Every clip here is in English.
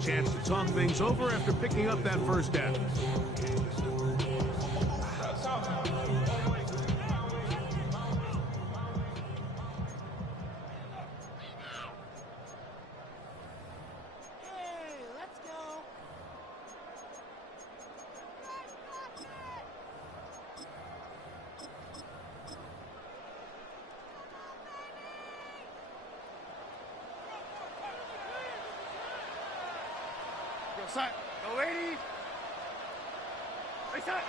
chance to talk things over after picking up that first down. Go ladies. Reset.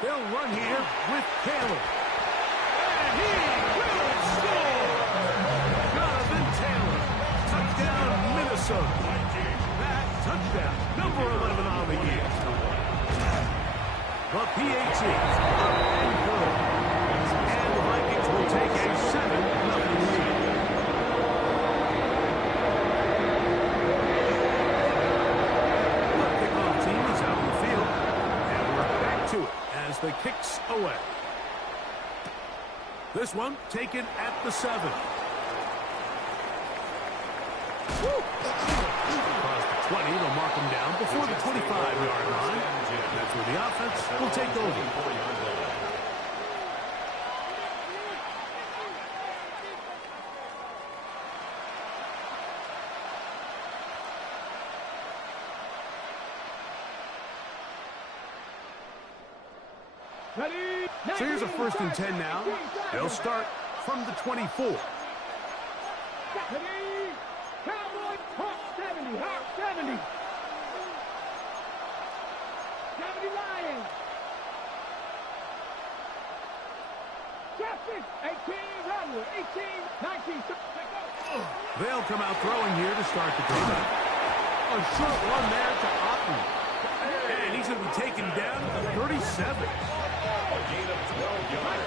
They'll run here with Taylor. And he will score! Jonathan Taylor. Touchdown, Minnesota. That touchdown, number 11 on the year. The PAT up and good. And the Vikings will take a 7-0 lead. As the kicks away. This one taken at the 7. Across the 20, they'll mark him down before the 25-yard line. That's where the offense will take over. So here's a 1st and 10 now. They'll start from the 24. Ready? Cowboys, hot 70, hot 70. 70 Lions. Justice, 18, Runner, 18, 19. They'll come out throwing here to start the drive. A short one there to Otten. And he's going to be taken down to the 37. A gain of 12 yards.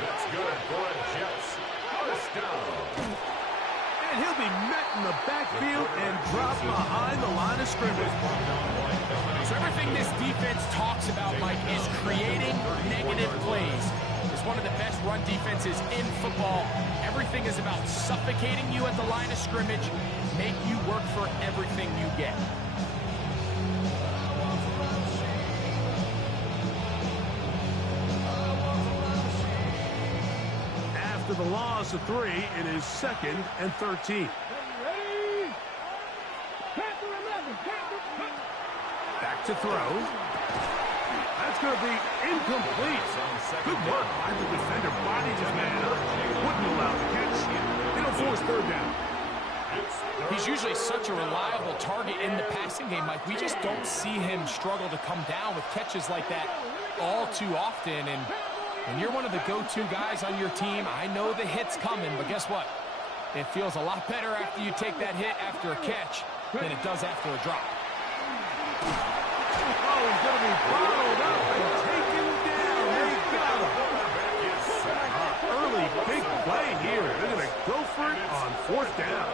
That's good for a Jets. First down. And he'll be met in the backfield and dropped behind the line of scrimmage. So everything this defense talks about, Mike, is creating negative plays. It's one of the best run defenses in football. Everything is about suffocating you at the line of scrimmage, make you work for everything you get. After the loss of 3, it is 2nd and 13. Back to throw. That's going to be incomplete. Good work by the defender. Bodied his man up. Wouldn't allow the catch. It'll force 3rd down. He's usually such a reliable target in the passing game. Like, we just don't see him struggle to come down with catches like that all too often. And when you're one of the go-to guys on your team, I know the hit's coming, but guess what? It feels a lot better after you take that hit after a catch than it does after a drop. Oh, he's going to be bottled up and taken down. They got him. Early big play here. They're going to go for it on 4th down.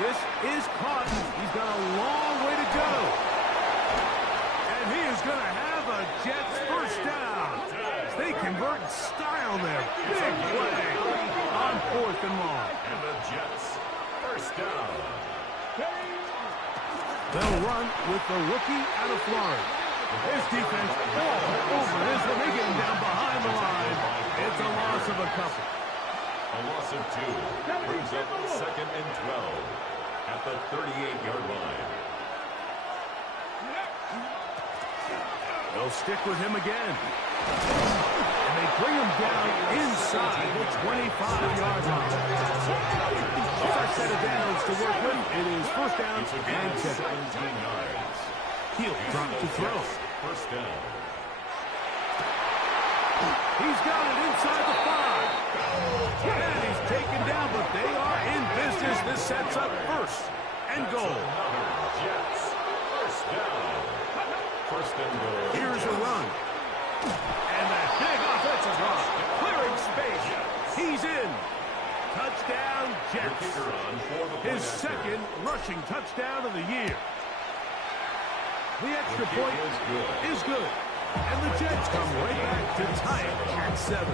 This is caught. He's got a long way to go. And he is going to have a Jets first down. They convert in style there. Big play on 4th and long. And the Jets first down. They'll run with the rookie out of Florida. His defense all over this when they get him down behind the line. It's a loss of a couple. A loss of 2 brings up 2nd and 12 at the 38-yard line. They'll stick with him again. And they bring him down inside the 25-yard line. With our set of downs to work with, it is 1st down and 10. 17 yards. He'll drop to throw. First down. He's got it inside the 5. And he's taken down, but they are in business. This sets up 1st and goal. Jets first down. 1st and goal. Here's a run. And that big offensive run. Clearing space. He's in. Touchdown, Jets. His 2nd rushing touchdown of the year. The extra point is good. And the Jets come right back to tie it at 7.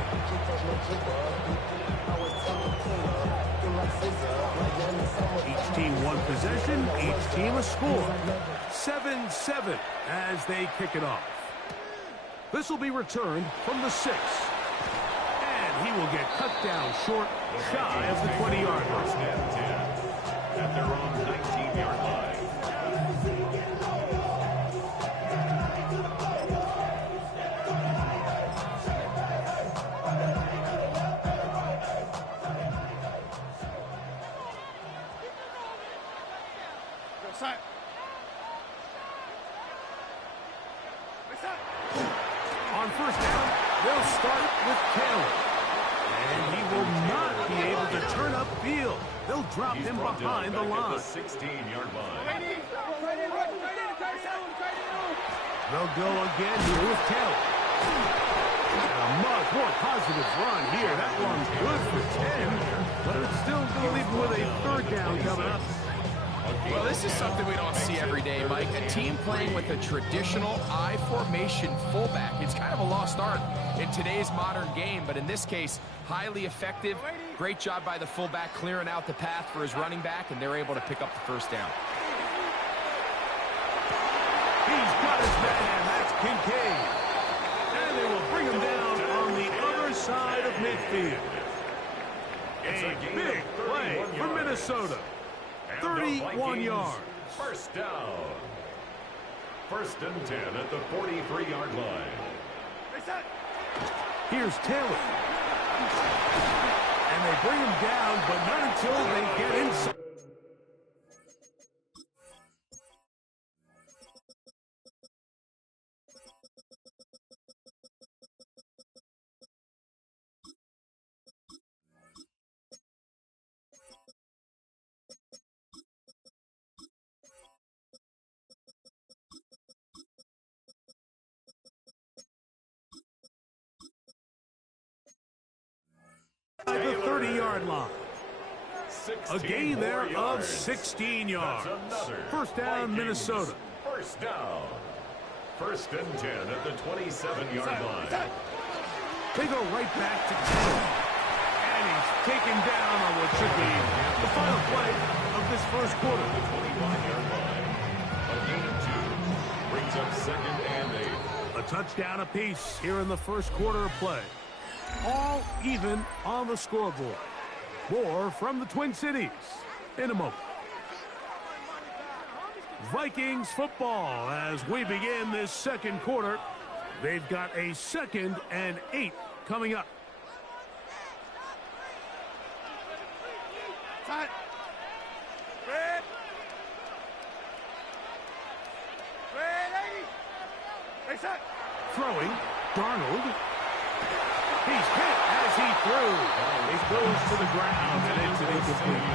Each team one possession, each team a score. 7-7 as they kick it off. This will be returned from the 6. And he will get cut down short, shy of the 20-yard line. At their own 19-yard line. On first down, they'll start with Taylor. And he will not be able to turn upfield. They'll drop him behind the line. The 16-yard line. They'll go again here with Taylor. And a much more positive run here. That one's good for 10, but it's still going to leave him with a third down coming up. Well, this is something we don't see every day, Mike. A team playing with a traditional I formation fullback. It's kind of a lost art in today's modern game, but in this case, highly effective. Great job by the fullback clearing out the path for his running back, and they're able to pick up the first down. He's got his man. That's Kincaid. And they will bring him down on the other side of midfield. A big play for Minnesota. 31 yards. First down. First and 10 at the 43-yard line. Here's Taylor. And they bring him down, but not until they get inside. The 30-yard line. A gain there of 16 yards. First down, Minnesota. First down. First and 10 at the 27-yard line. They go right back to Taylor. And he's taken down on what should be the final play of this first quarter. The 21-yard line. A gain of 2. Brings up second and 8. A touchdown apiece here in the first quarter of play. All even on the scoreboard. More from the Twin Cities in a moment. Vikings football as we begin this second quarter. They've got a 2nd and 8 coming up. Throwing, Darnold. He's hit as he threw. It goes to the ground, and it's an incomplete.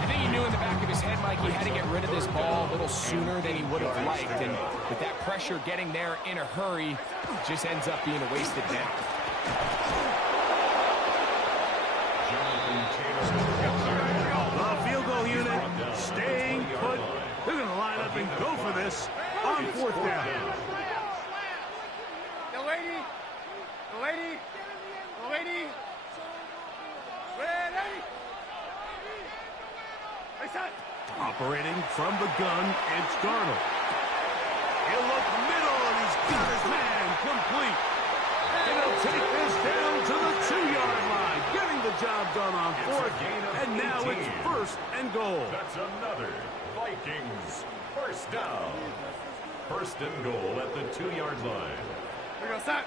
I think he knew in the back of his head, Mike, he had to get rid of this ball a little sooner than he would have liked. And with that pressure getting there in a hurry, it just ends up being a wasted down. The field goal unit staying put. They're going to line up and go for this on fourth down. Operating from the gun, it's Darnold. He'll look middle, and he's got his man complete. And he'll take this down to the 2-yard line, getting the job done on fourth. And now it's first and goal. That's another Vikings first down. First and goal at the 2-yard line. We go, stop.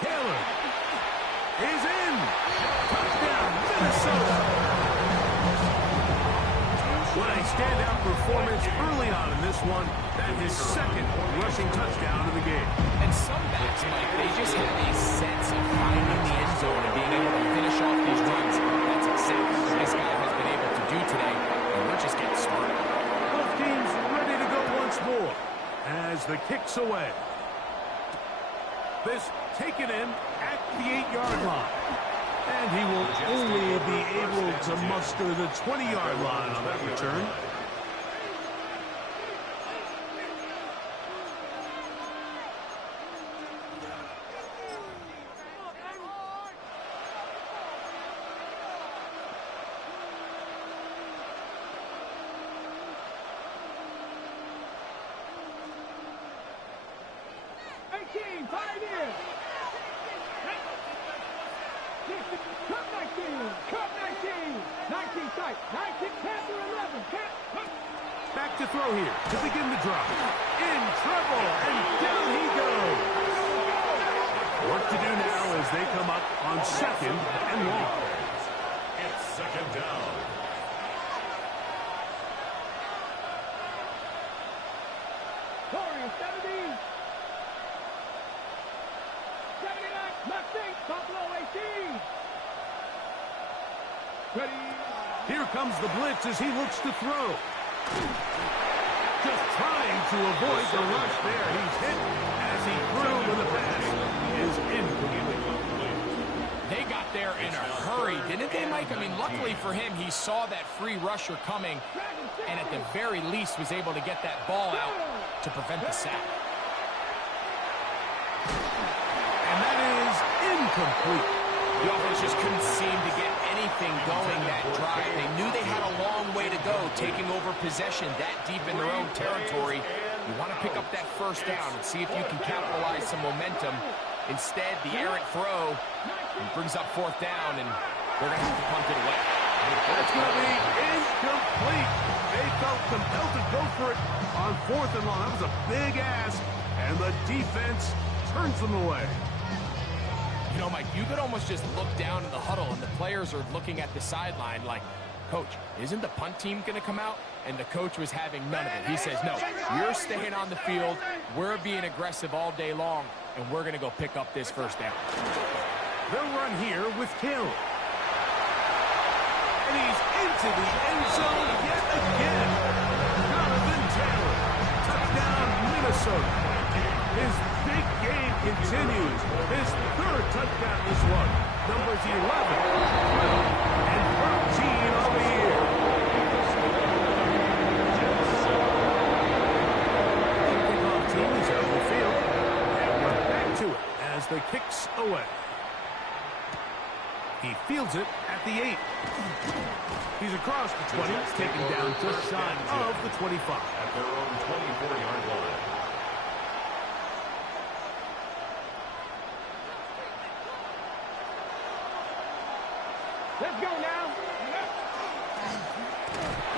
Taylor is in. Touchdown, Minnesota. What a standout performance early on in this one. That is 2nd rushing touchdown of the game. And some backs, Mike, they just have a sense of finding the end zone and being able to finish off these runs. That's exactly what this guy has been able to do today, and we're just getting started. Both teams ready to go once more as the kick's away. This taken in at the 8-yard line. And he will only be able to muster the 20-yard line on that return. Cut 19. Cut 19. 19 sight. 19. Panther 11. Back to throw here to begin the drive. In trouble, and down he goes. Work to do now as they come up on 2nd and long. It's 2nd down. Warriors 70. 79. Mustang. Buffalo AC. Ready. Here comes the blitz as he looks to throw. Just trying to avoid the rush there. He's hit as he threw with the pass. Is incomplete. They got there in a hurry, didn't they, Mike? I mean, luckily for him, he saw that free rusher coming and at the very least was able to get that ball out to prevent the sack. And that is incomplete. The offense just couldn't seem to get anything going that drive. They knew they had a long way to go, taking over possession that deep in their own territory. You want to pick up that first down and see if you can capitalize some momentum. Instead, the errant throw brings up 4th down, and they're going to have to punt it away. That's going to be incomplete. They felt compelled to go for it on 4th and long. That was a big ask, and the defense turns them away. You know, Mike, you could almost just look down in the huddle, and the players are looking at the sideline like, Coach, isn't the punt team going to come out? And the coach was having none of it. He says, no, you're staying on the field. We're being aggressive all day long, and we're going to go pick up this first down. They'll run here with Taylor. And he's into the end zone yet again. Jonathan Taylor. Touchdown, Minnesota. His big game continues. His 3rd touchdown this one. Numbers 11, 12, and 13 on the year. The kickoff team is out of the field. And we're back to it as the kick's away. He fields it at the 8. He's across the 20, taken down just shy of the 25. At their own 24-yard line. Let's go now.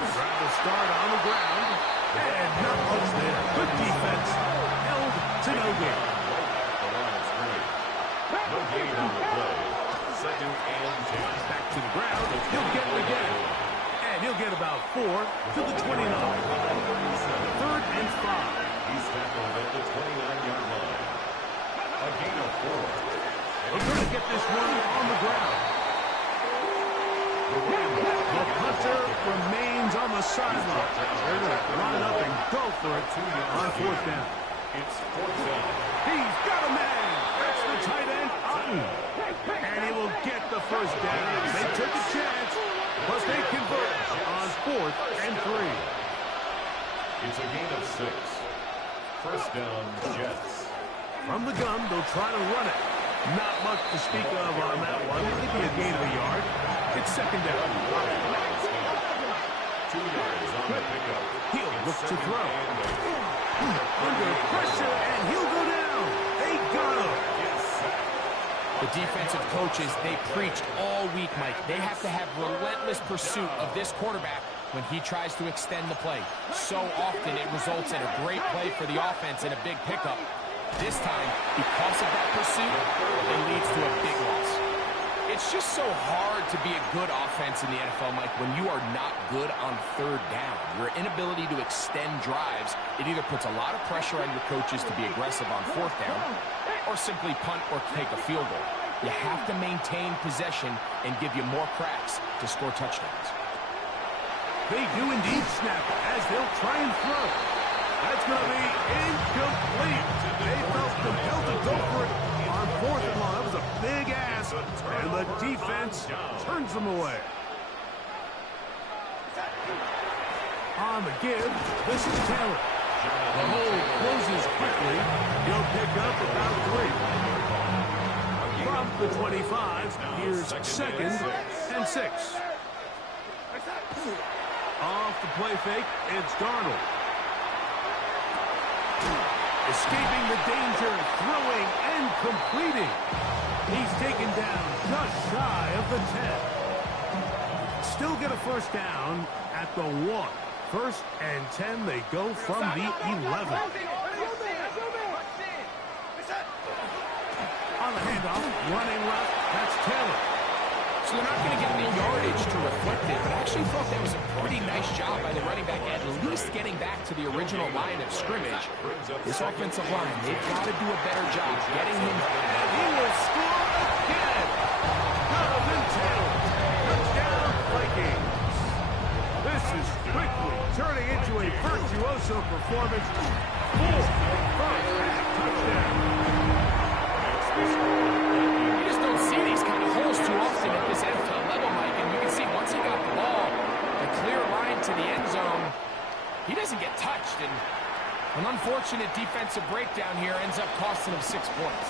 Trying to start on the ground. And not much there. Good defense. Held to no gain. The line is free. No gain on the play. 2nd and 10. Back to the ground. He'll get it again. And he'll get about 4 to the 29. 3rd and 5. He's tackled at the 29-yard line. A gain of 4. We're going to get this one on the ground. The punter remains on the sideline. They're going to line up and go for it on 4th down. It's 4th down. He's got a man. That's the tight end, Otten. And he will get the first down. They took a chance, but they convert on 4th and 3. It's a gain of 6. First down, Jets. From the gun, they'll try to run it. Not much to speak of on that one. Maybe a gain of a yard. It's 2nd down. 2 yards on the pickup. He'll look to throw. Under pressure, and he'll go down. They got him. The defensive coaches, they preached all week, Mike. They have to have relentless pursuit of this quarterback when he tries to extend the play. So often it results in a great play for the offense and a big pickup. This time, because of that pursuit, it leads to a big loss. It's just so hard to be a good offense in the NFL, Mike, when you are not good on 3rd down. Your inability to extend drives, it either puts a lot of pressure on your coaches to be aggressive on 4th down or simply punt or take a field goal. You have to maintain possession and give you more cracks to score touchdowns. They do indeed snap as they'll try and throw. That's going to be incomplete. They felt compelled to go for it on 4th and long. That was a big ask, and the defense turns them away. On the give, this is Taylor. The hole closes quickly. He'll pick up about 3. From the 25, here's 2nd and 6. Off the play fake, it's Darnold. Escaping the danger, throwing and completing. He's taken down just shy of the 10. Still get a first down at the 1. First and 10, they go from the 11. On the handoff, running left, that's Taylor. So they're not going to get the yardage to reflect it, but I actually thought that was a pretty nice job by the running back, at least getting back to the original line of scrimmage. This offensive line, they've got to do a better job getting him. And he will score again. Jonathan Taylor. Touchdown, Vikings. This is quickly turning into a virtuoso performance. Full first touchdown. You just don't see these kind of holes too often at this NFL level, Mike, and you can see once he got the ball, the clear line to the end zone, he doesn't get touched, and an unfortunate defensive breakdown here ends up costing him 6 points.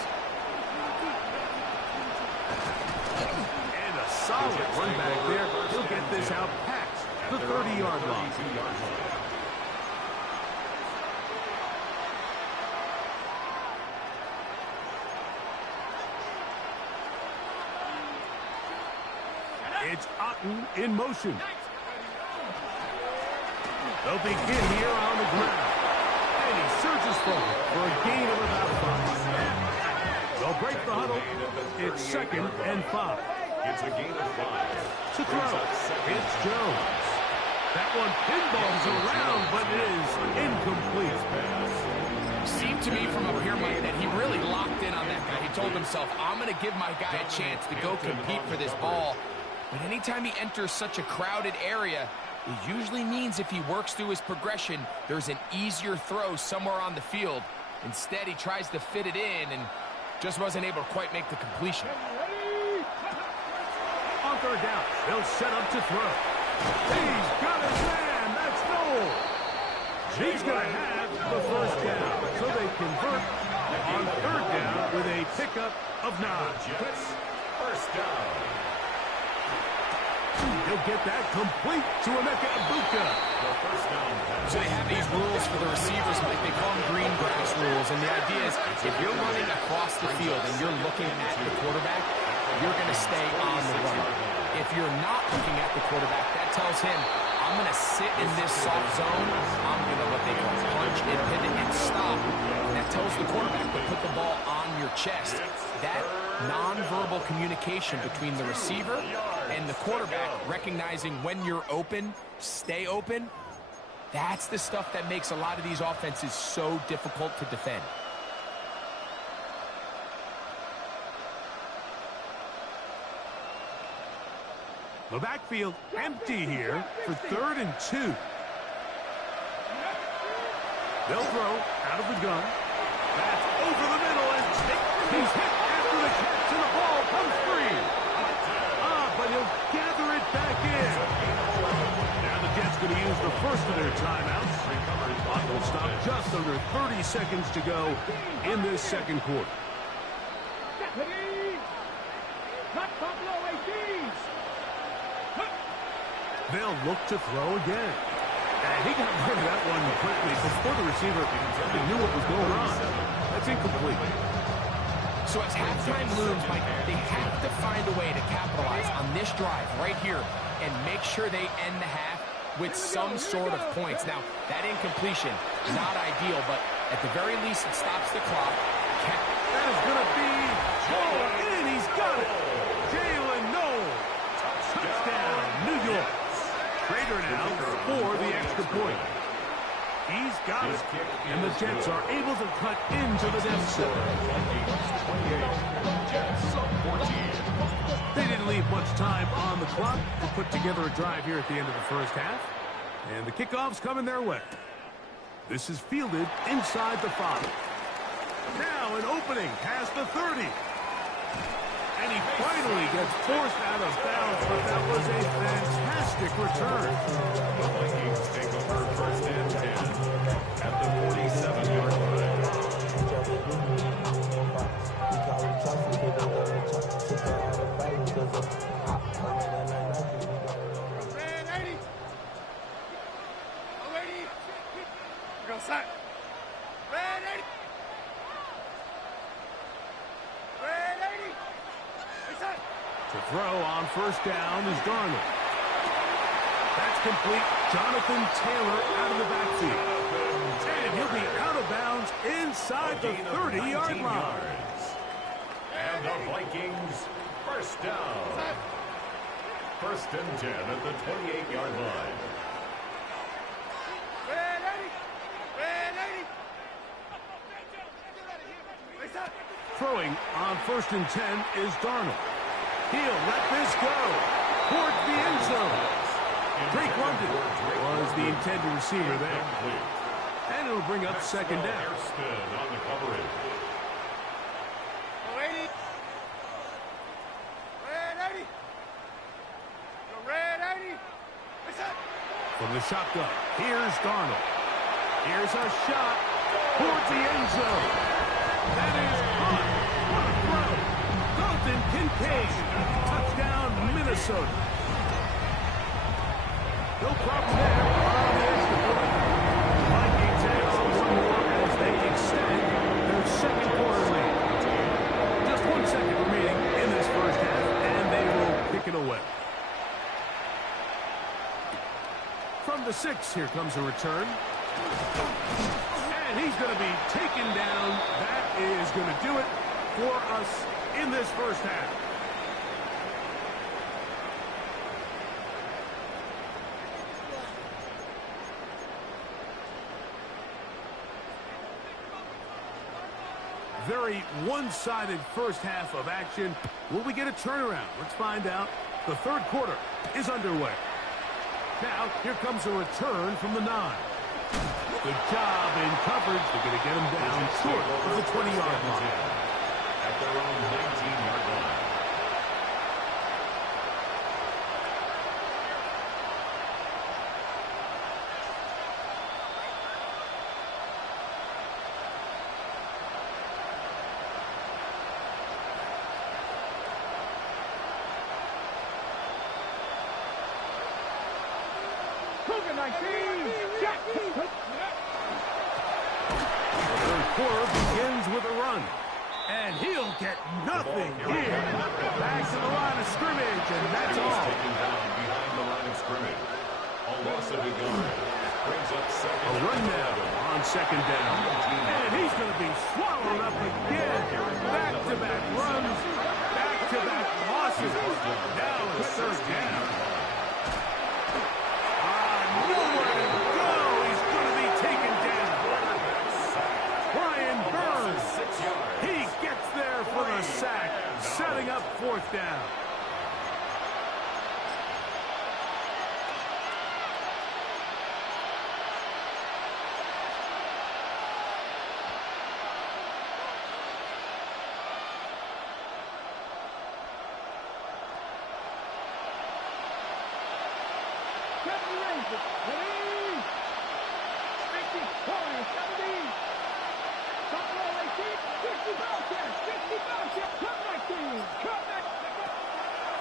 And a solid run back there. He'll get this out past the 30-yard line. It's Otten in motion. They'll begin here on the ground. And he surges forward for a gain of about 5. They'll break the huddle. It's 2nd and 5. It's a gain of 5. To throw, it's Jones. That one pinballs around, but it is incomplete. Seemed to me from up here, Mike, that he really locked in on that guy. He told himself, I'm going to give my guy a chance to go compete for this ball. But anytime he enters such a crowded area, it usually means if he works through his progression, there's an easier throw somewhere on the field. Instead, he tries to fit it in and just wasn't able to quite make the completion. On 3rd down, they'll set up to throw. He's got his man. That's goal. He's going to have the first down. So they convert on 3rd down with a pickup of 9. First down. He'll get that complete to Emeka Egbuka. So they have these rules for the receivers, Mike. They call them green grass rules. And the idea is if you're running across the field and you're looking at the quarterback, you're going to stay on the run. If you're not looking at the quarterback, that tells him, I'm going to sit in this soft zone. I'm going to what they call punch and pivot and stop. And that tells the quarterback to put the ball on your chest. That nonverbal communication between the receiver and the quarterback, recognizing when you're open, stay open, that's the stuff that makes a lot of these offenses so difficult to defend. The backfield empty here for 3rd and 2. They'll throw out of the gun. That's over the middle, and he's hit after the catch, and the ball comes free. But he'll gather it back in. Now the Jets going to use the first of their timeouts. Clock will stop just under 30 seconds to go in this 2nd quarter. They'll look to throw again. And he got rid of that one quickly before the receiver knew what was going on. That's incomplete. So as halftime looms, Mike, they have to find a way to capitalize on this drive right here and make sure they end the half with some sort of points. Now, that incompletion, not ideal, but at the very least, it stops the clock. That is going to be hauled in. He's got it. Jalen Knowles. Touchdown, New York. Trader now for the extra point. He's got it. And the Jets are able to cut into the deficit. They didn't leave much time on the clock to put together a drive here at the end of the first half. And the kickoff's coming their way. This is fielded inside the 5. Now an opening past the 30. And he finally gets forced out of bounds, but that was a fantastic return. The Vikings take over 1st and 10 at the 47-yard line. Red 80. Oh, 80. Go side. Red 80. Red 80. To throw on first down is Darnold. That's complete. Jonathan Taylor out of the backfield. And he'll be out of bounds inside the 30-yard line. And the Vikings, first down. First and 10 at the 28-yard line. Throwing on first and 10 is Darnold. He'll let this go towards the end zone. Drake London was the intended receiver there. And it'll bring up second down. Hairston on the coverage. From the shotgun, here's Darnold. Here's a shot towards the end zone. That is caught. What a throw. Dalton Kincaid. Touchdown, Minnesota. No problem there on the extra point. Vikings add on one more as they extend their second quarter lead. Just 1 second remaining in this first half, and they will kick it away. From the 6, here comes a return. And he's going to be taken down. That is going to do it for us in this first half. Very one-sided first half of action. Will we get a turnaround? Let's find out. The third quarter is underway. Now, here comes a return from the 9. Good job in coverage. They're going to get him down short of the 20-yard line. At their own 19-yard line. Cougar 19. Jack. The third quarter begins with a run. And he'll get nothing here. Back to the line of scrimmage, and that's all. Taken down behind the line of scrimmage. A loss of a yard. Brings up second. A run now on second down. And he's going to be swallowed up again. Back-to-back runs. Back-to-back losses. Now it's third down. Nowhere to go. He's going to be taken down. Brian Burns. He gets there for the sack, setting up fourth down.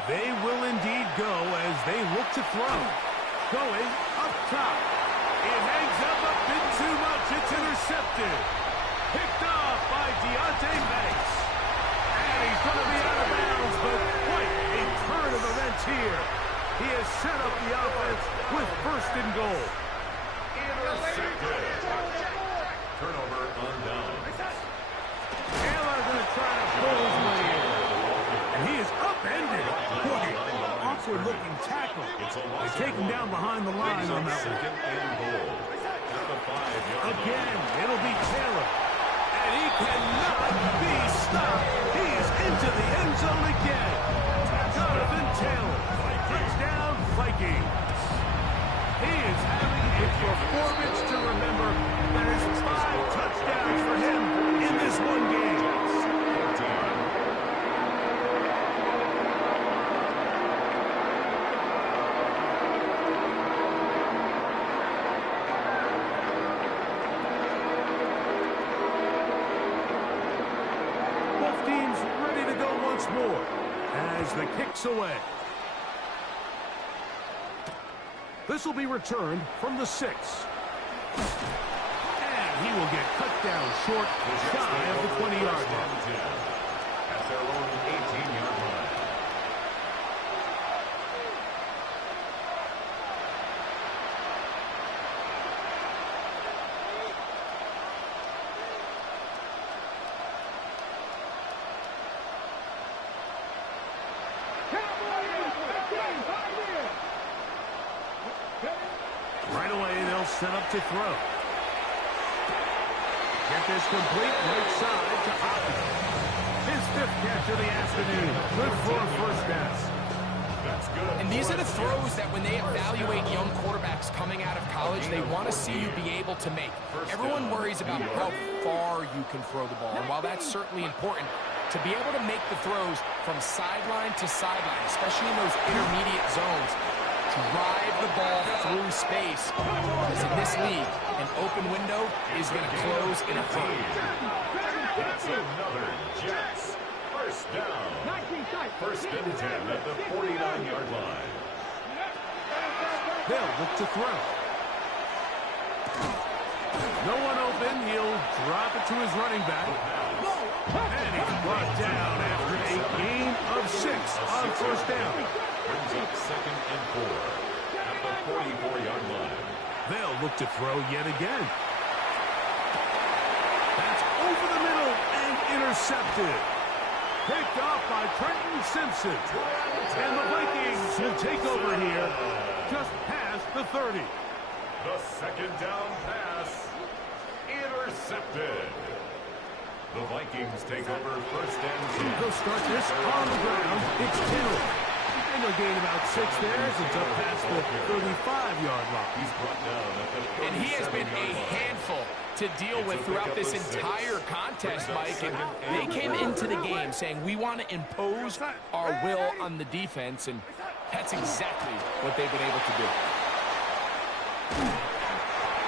They will indeed go as they look to throw. Going up top. It hangs up a bit too much. It's intercepted. Picked off by Deontay Banks. And he's going to be out of bounds, but quite a turn of events here. He has set up the offense with first and goal. Turnover on down. Taylor going to try to pull his way in. And he is upended. Boy, awkward-looking tackle. They take him down behind the line on that one. Second and goal. At the 5-yard line. Again, it'll be Taylor. And he cannot be stopped. He is into the end zone again. Jonathan Taylor. Touchdown, Vikings. He is having a performance to remember. There is 5 touchdowns for him in this one game. Both teams ready to go once more as the kick's away. This will be returned from the 6. And he will get cut down short, shy of the 20-yard line. At their own 18-yard line. Right away, they'll set up to throw. Get this complete right side to Hopkins. His 5th catch of the afternoon. Good for a first down. That's good. And these are the throws that when they evaluate young quarterbacks coming out of college, they want to see you be able to make. Everyone worries about how far you can throw the ball. And while that's certainly important, to be able to make the throws from sideline to sideline, especially in those intermediate zones, drive the ball through space, because in this league, an open window is going to close in a hurry. That's another Jets. First down. 1st and 10 at the 49-yard line. They'll look to throw. No one open. He'll drop it to his running back. And he's brought down after a gain of 6 on first down. Brings up 2nd and 4 at the 44-yard line. They'll look to throw yet again. That's over the middle and intercepted. Picked off by Trenton Simpson. And the Vikings will take over here just past the 30. The 2nd down pass intercepted. The Vikings take over 1st and 10. They'll start this on the ground. It's Kittle. And they'll gain about 6 there as it's up past the 35-yard line. He's brought down at the And he has been a handful to deal with throughout this entire contest, Mike. And they came into the game saying, we want to impose our will on the defense, and that's exactly what they've been able to do.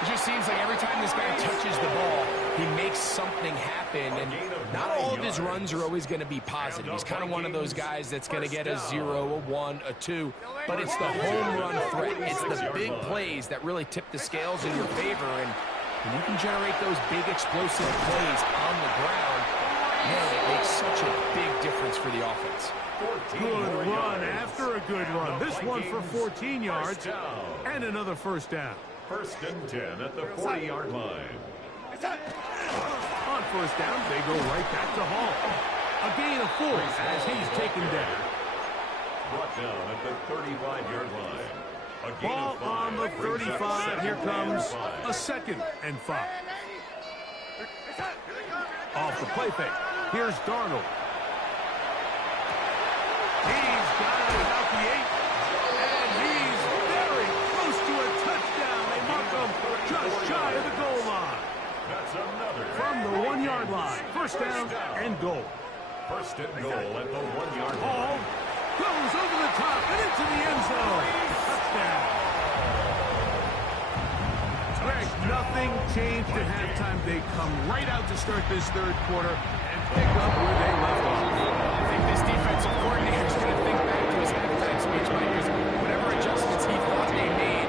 It just seems like every time this guy touches the ball, he makes something happen, and not all of his runs are always going to be positive. He's kind of one of those guys that's going to get a 0, a 1, a 2, but it's the home run threat. It's the big plays that really tip the scales in your favor, and when you can generate those big explosive plays on the ground, man, it makes such a big difference for the offense. Good run after a good run. This one for 14 yards and another first down. 1st and 10 at the 40-yard line. On first down, they go right back to Hall. A gain of 4 as he's taken down. Brought down at the 35-yard line. A gain Ball of 5 on the brings up 35. Here 2nd comes and a 2nd and 5. Off the play fake. Here's Darnold. He's got it about the 8. And he's very close to a touchdown. They mark him just shy of the goal line. That's another. From the 1-yard line. First down and goal. 1st and goal at the 1-yard Ball line. goes over the top and into the end zone. Touchdown. Greg, nothing changed at halftime. They come right out to start this 3rd quarter and pick up where they left off. I think this defensive coordinator is going to think back to his halftime speech, Mike, because whatever adjustments he thought they made,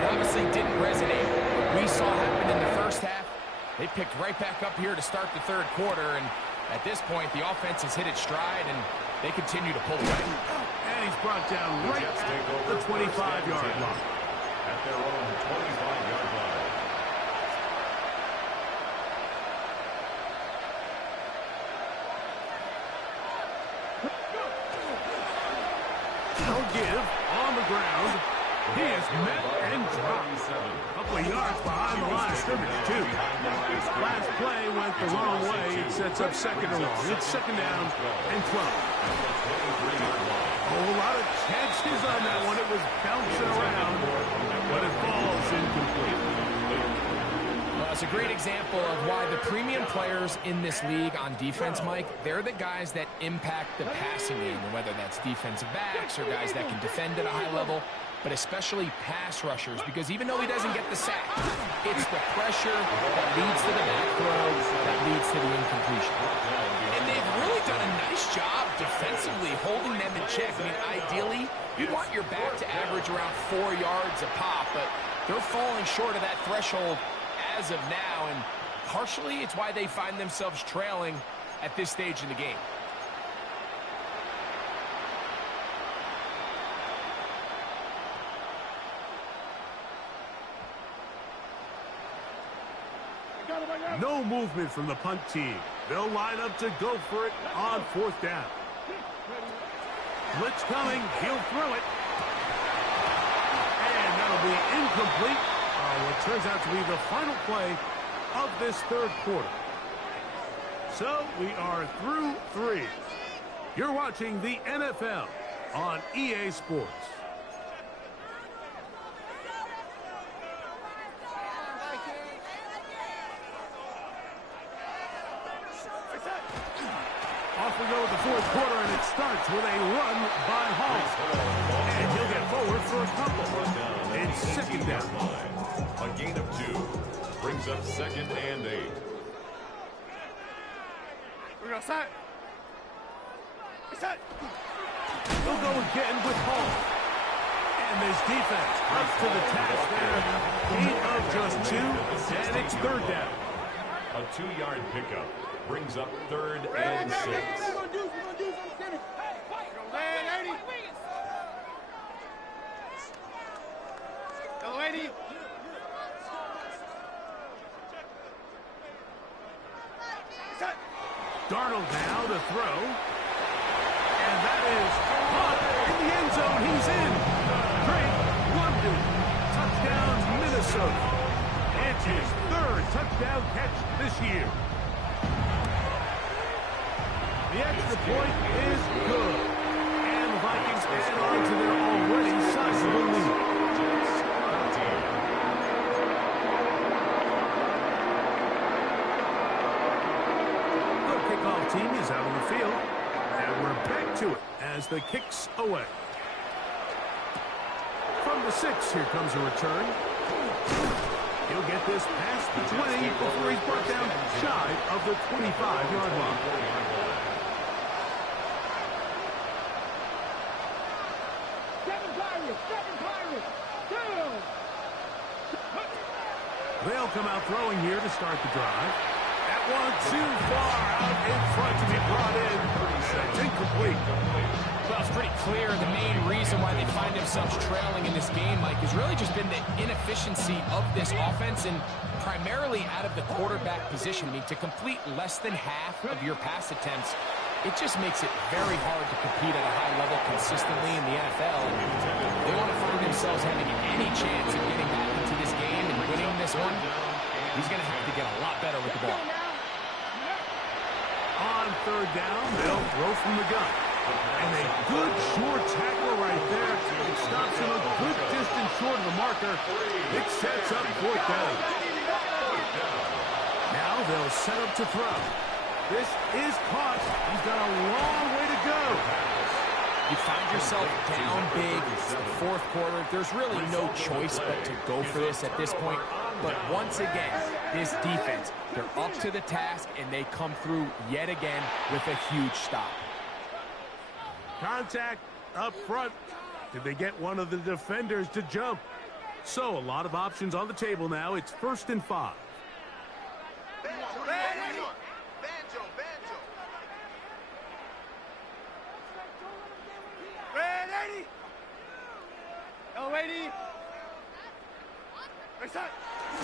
it obviously didn't resonate. What we saw happen in the first half, they picked right back up here to start the 3rd quarter, and at this point, the offense has hit its stride, and they continue to pull away. And he's brought down right at the 25-yard line. At their own 25-yard line. No give on the ground. He is met and dropped. A couple of yards behind the line of scrimmage, too. Last play went the wrong way. It sets up 2nd and long. It's 2nd down and 12. A whole lot of chances on that one. It was bouncing around, but it falls incomplete. Well, it's a great example of why the premium players in this league on defense, Mike, they're the guys that impact the passing game, and whether that's defensive backs or guys that can defend at a high level, but especially pass rushers, because even though he doesn't get the sack, it's the pressure that leads to the back throw that leads to the incompletion. And they've really done a nice job defensively holding them in check. I mean, ideally, you want your back to average around 4 yards a pop, but they're falling short of that threshold as of now, and partially it's why they find themselves trailing at this stage in the game. No movement from the punt team. They'll line up to go for it on 4th down. Blitz coming. He'll throw it. And that'll be incomplete What turns out to be the final play of this third quarter. So we are through 3. You're watching the NFL on EA Sports. Off we go with the fourth quarter, and it starts with a run by Hall. And he'll get forward for a couple. It's second down. A gain of 2. Brings up 2nd and 8. We're going to set. Set. He'll go again with Hall. And this defense up to the task there. Gain of just 2, and it's third down. A 2-yard pickup. Brings up 3rd and 6. Darnold now to throw. And that is caught in the end zone. He's in. Drake London. Touchdown, Minnesota. It's his 3rd touchdown catch this year. The extra point is good. And the Vikings add on to their already sizable lead. Team is out on the field, and we're back to it as the kick's away. From the 6, here comes a return. He'll get this past the 20 before he's brought down shy of the 25-yard line. Seven Pirates, 2. They'll come out throwing here to start the drive. That one too far out in front to be brought in. It's incomplete. Well, it's pretty clear the main reason why they find themselves trailing in this game, Mike, has really just been the inefficiency of this offense and primarily out of the quarterback position. I mean, to complete less than half of your pass attempts, it just makes it very hard to compete at a high level consistently in the NFL. And they want to find themselves having any chance of getting back into this game and winning this one. He's going to have to get a lot better with the ball. On third down, they'll throw from the gun. And a good short tackle right there. It stops him a good distance short of the marker. It sets up fourth down. Now they'll set up to throw. This is caught. He's got a long way to go. You find yourself down big. It's the fourth quarter. There's really no choice but to go for this at this point. But once again, this defense, they're up to the task, and they come through yet again with a huge stop. Contact up front. Did they get one of the defenders to jump? So a lot of options on the table now. It's 1st and 5.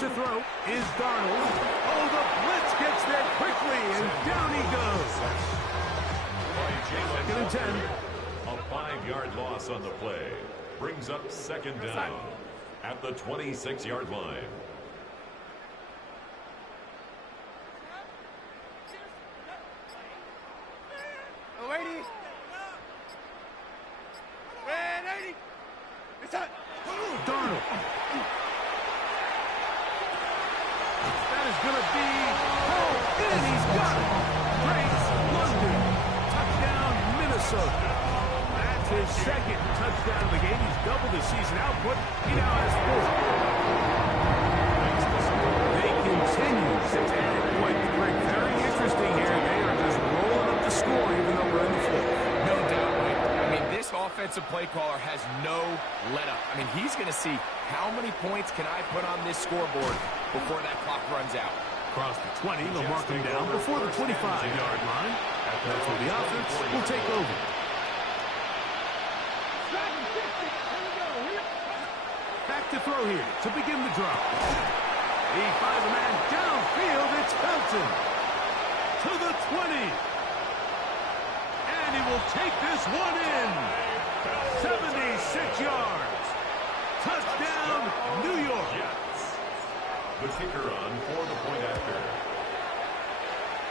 To throw is Darnold. Oh, the blitz gets there quickly, and down he goes. 2nd and 10. A 5-yard loss on the play. Brings up 2nd down at the 26-yard line. Darnold. That is going to be and he's got it. Drake London. Touchdown, Minnesota. That's his 2nd touchdown of the game. He's doubled his season output. He now has 4. They continue to add points. Greg, very interesting here. They are just rolling up the score even though we're in the fourth. No doubt, Mike. I mean, this offensive play caller has no let-up. I mean, he's going to see how many points can I put on this scoreboard before that clock runs out. Across the 20, they'll mark him down before the 25-yard line. That's where the offense will take over. Back to throw here to begin the drive. He finds a man downfield. It's Felton to the 20. And he will take this one in. 76 yards. Touchdown, New York. The kicker on for the point after.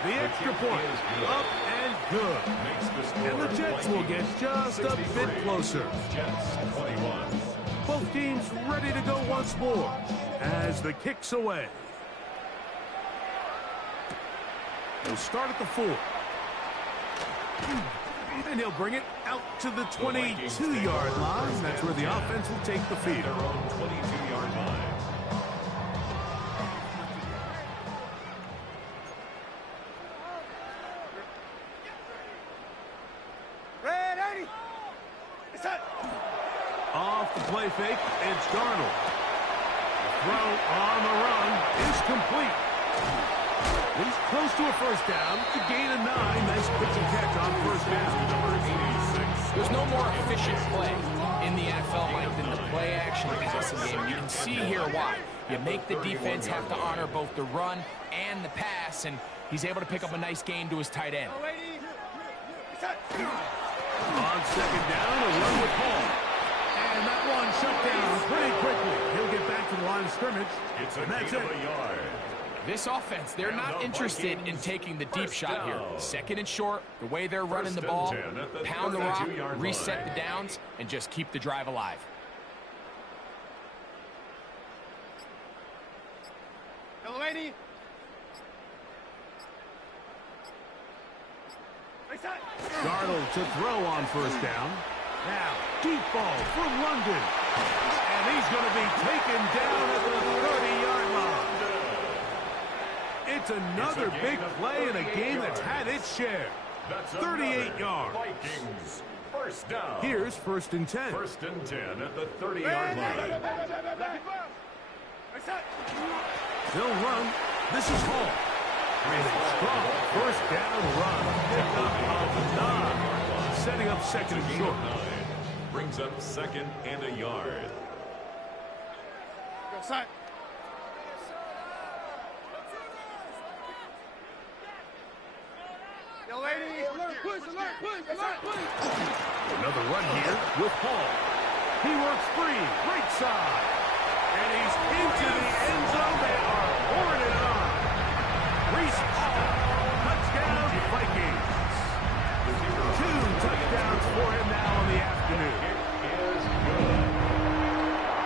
The extra point, up and good. And the Jets will get just a bit closer. Jets 21. Both teams ready to go once more as the kick's away. He'll start at the 4. And he'll bring it out to the 22-yard line. That's where the offense will take the field. Their own 22-yard line. Off the play fake, it's Darnold. The throw on the run is complete. He's close to a first down to gain a 9. Nice pitch and catch on first down. Number 86. There's no more efficient play in the NFL, Mike, than the play action passing game. You can see here why. You make the defense have to honor both the run and the pass, and he's able to pick up a nice gain to his tight end. On second down, a run with Hall. And that one shut down pretty quickly. He'll get back to the line of scrimmage. It's a And that's gain it. of a yard. This offense, they're not interested in taking the deep shot here. Second and short, the way they're running the ball, pound the rock, reset the downs, and just keep the drive alive. Darnold to throw on first down. Now, deep ball for London. And he's going to be taken down at the 30-yard line. It's another big play in a game that's had its share. 38 yards. Vikings. First down. Here's first and 10. First and 10 at the 30-yard line. They'll run. This is Hall. And a strong first down run. Pick up of 9. Setting up second and short. Brings up second and a yard. Another run here with Hall. He works free, right side. And he's into the end zone. They are pouring it on. Reese Hall, touchdown Vikings. 2 touchdowns for him now in the afternoon.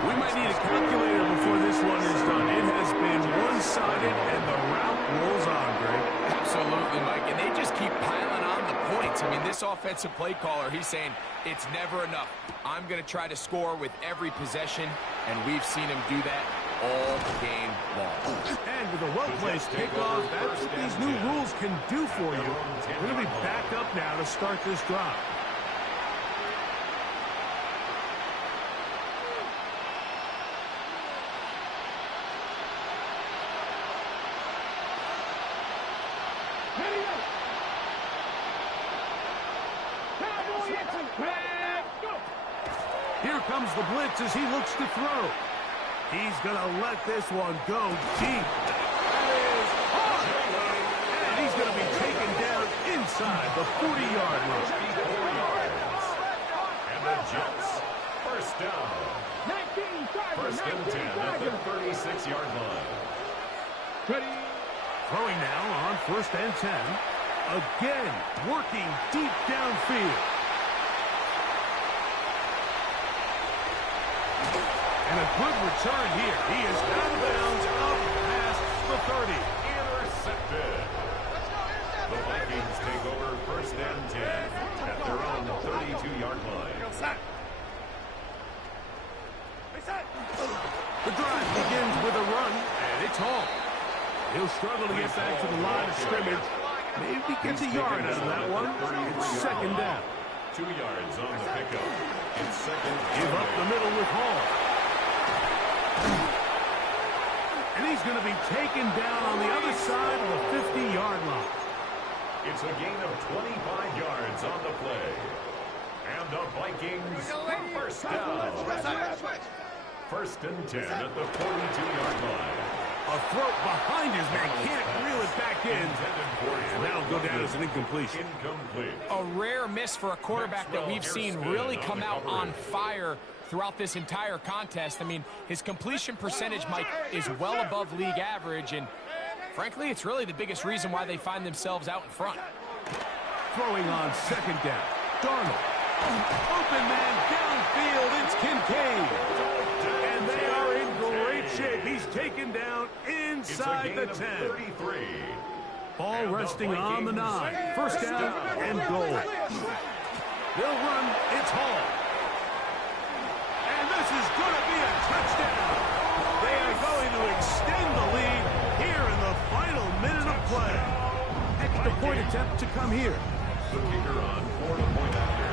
We might need a calculator before this one is done. It has been one-sided, and the route rolls on, Greg. Absolutely, Mike, and they just keep piling on the points. I mean, this offensive play caller, he's saying it's never enough. I'm going to try to score with every possession, and we've seen him do that all game long. And with a well-placed kickoff, that's what these new rules can do for you. We're going to be back up now to start this drive. Here comes the blitz as he looks to throw. He's going to let this one go deep. That is hard. And he's going to be taken down inside the 40-yard line. And the Jets, first down. First and 10 at the 36-yard line. Throwing now on first and 10. Again, working deep downfield. And a good return here. He is out of bounds up past the 30. Intercepted. The Vikings take over first and 10 at their own 32-yard line. The drive begins with a run, and it's Hall. He'll struggle to get back to the line of scrimmage. Maybe gets a yard out of that one. It's second down. 2 yards on the pickup. It's second. Give up the middle with Hall. And he's going to be taken down on the other side of the 50-yard line. It's a gain of 25 yards on the play. And the Vikings first down. First and 10 at the 42-yard line. A throw behind his man, can't reel it back in. And that'll go down as an incompletion. A rare miss for a quarterback that we've seen really come out on fire throughout this entire contest. I mean, his completion percentage, Mike, is well above league average, and frankly, it's really the biggest reason why they find themselves out in front. Throwing on second down. Darnold. Open man downfield. It's Kincaid. And they are in great shape. He's taken down inside the 10. 33. Ball resting on the 9. First down and goal. They'll run. It's Hall. And this is going to be a touchdown. They are going to extend the lead here in the final minute of play. Extra point attempt to come here. The kicker on for the point after.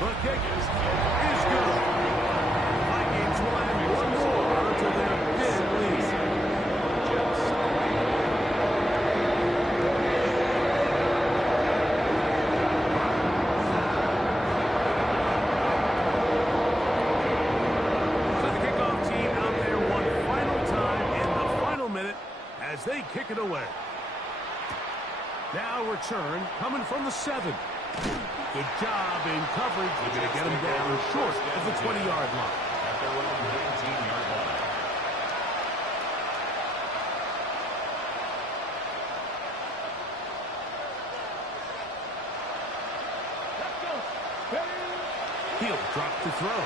The kick is good. Vikings will add one more to their big lead. So the kickoff team out there one final time in the final minute as they kick it away. Now return coming from the 7. Good job in coverage. They're going to get him down short of the 20-yard line. At their own 19-yard line. He'll drop to throw.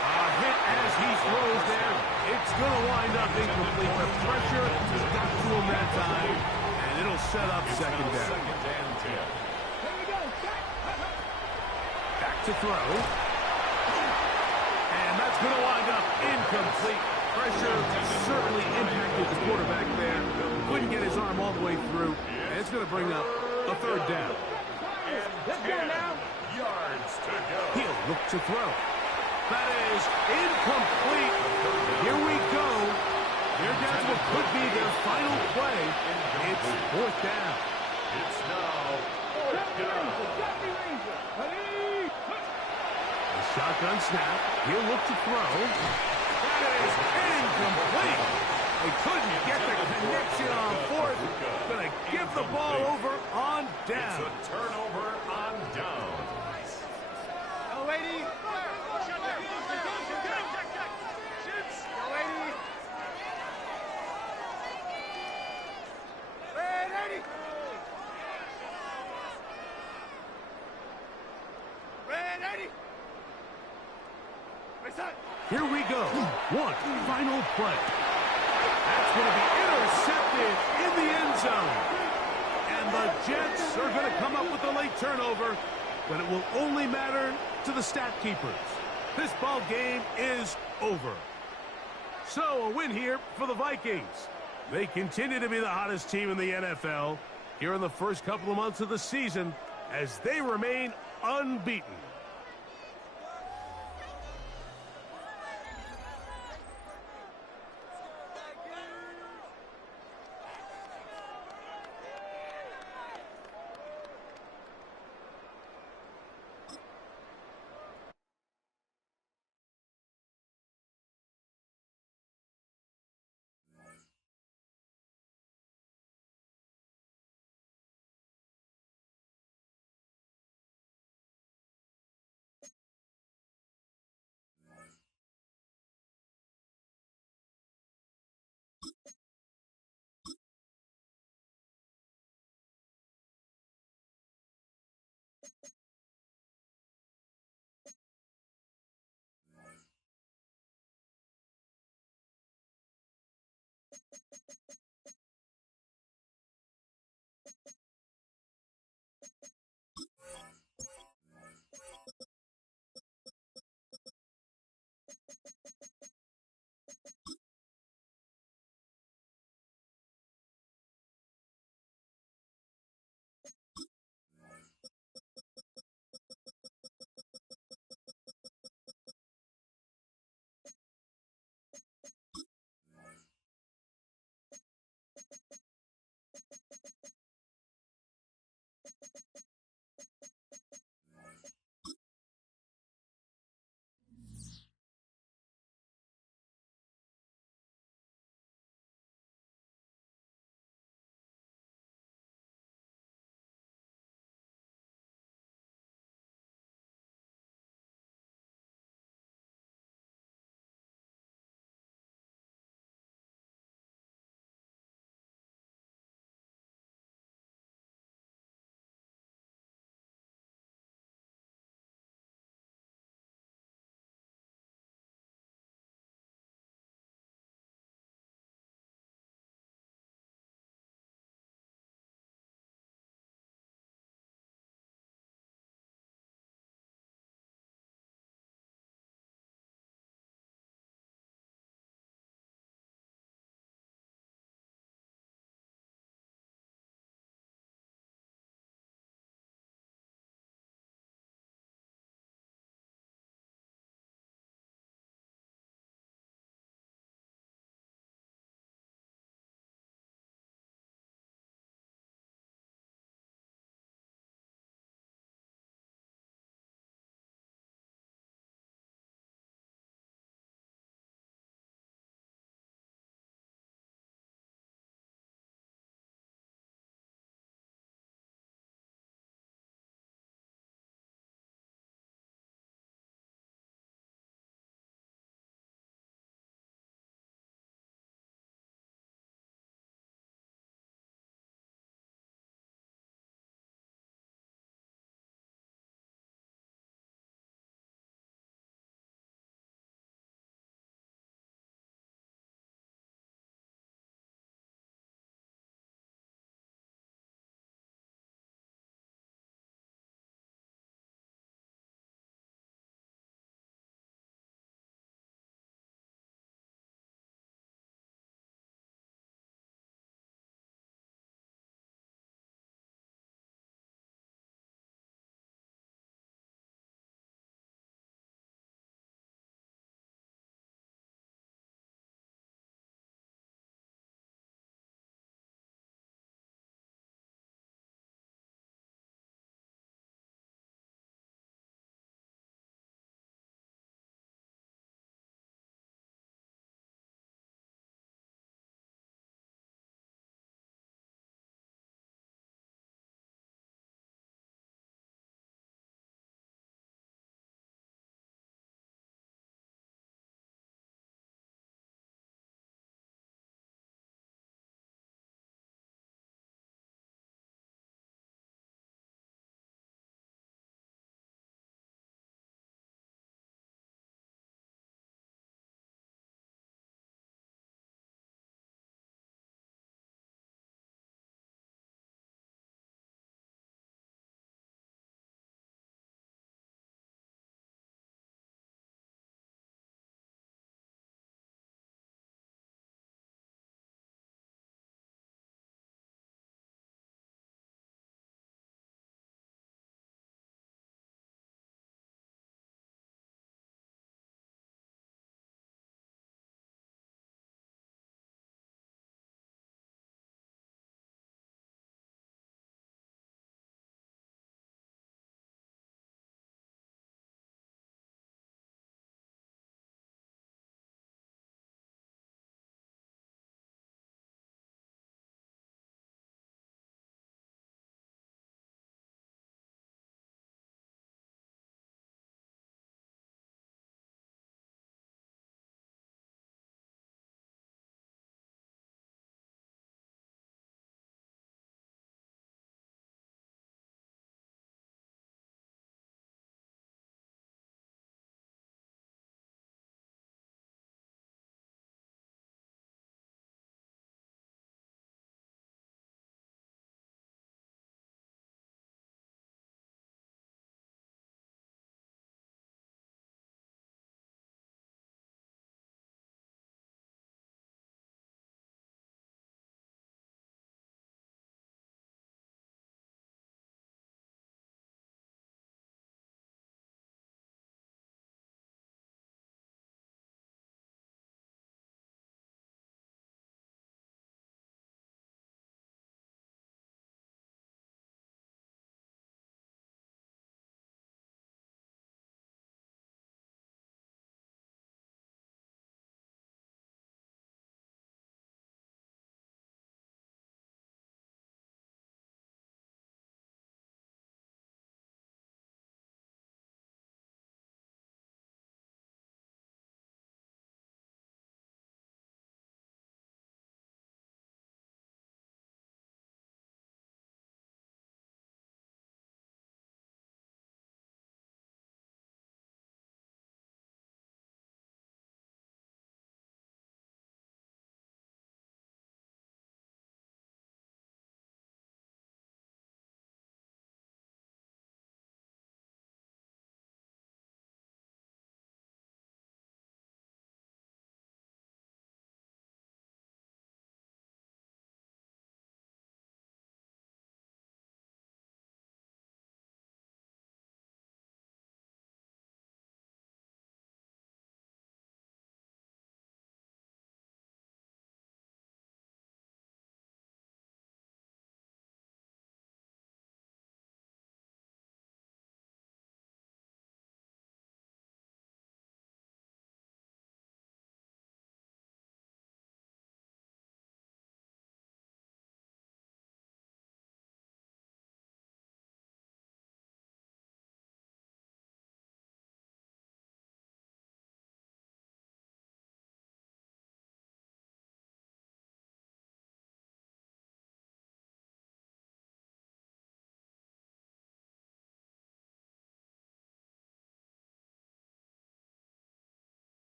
A hit as he throws there. It's going to wind up incomplete. The pressure got to him that time, and it'll set up second down. Second and 10. Back to throw. And that's going to wind up incomplete. Pressure certainly impacted the quarterback there. Couldn't get his arm all the way through. And it's going to bring up a third down. Let's go now. Yards to go. He'll look to throw. That is incomplete. Here we go. They're down to what could be their final play. It's fourth down. It's now fourth down. The shotgun snap. He'll look to throw. That is incomplete. They couldn't get the connection on fourth. Going to give the ball over on down. It's a turnover on down. Go, lady. Here we go. One final play. That's going to be intercepted in the end zone. And the Jets are going to come up with a late turnover, but it will only matter to the stat keepers. This ball game is over. So a win here for the Vikings. They continue to be the hottest team in the NFL here in the first couple of months of the season as they remain unbeaten.